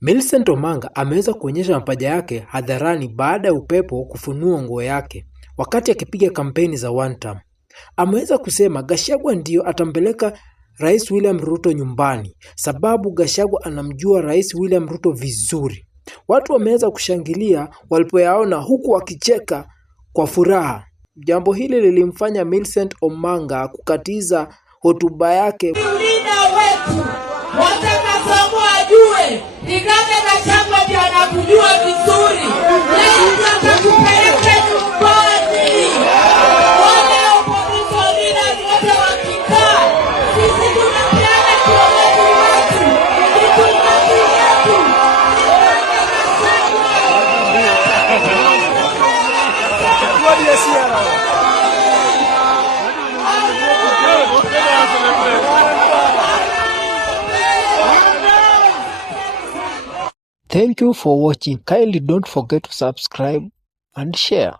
Millicent Omanga ameweza kuonyesha mapaja yake hadharani baada ya upepo kufunua nguo yake wakati akipiga kampeni za one term. Ameweza kusema Gachagua ndio atampeleka Rais William Ruto nyumbani sababu Gachagua anamjua Rais William Ruto vizuri. Watu wameweza kushangilia walipoyaona huku wakicheka kwa furaha. Jambo hili lilimfanya Millicent Omanga kukatiza hotuba yake. Ulinda wetu watakasomo ajue Rigathi Gachagua ndiye anakujua vizuri. Leo tutakupeleka nyumbani. Wale opposition leaders wote wakikaa, sisi tunapeana kiongozi wetu. Ni kiongozi wetu. Thank you for watching. Kindly don't forget to subscribe and share.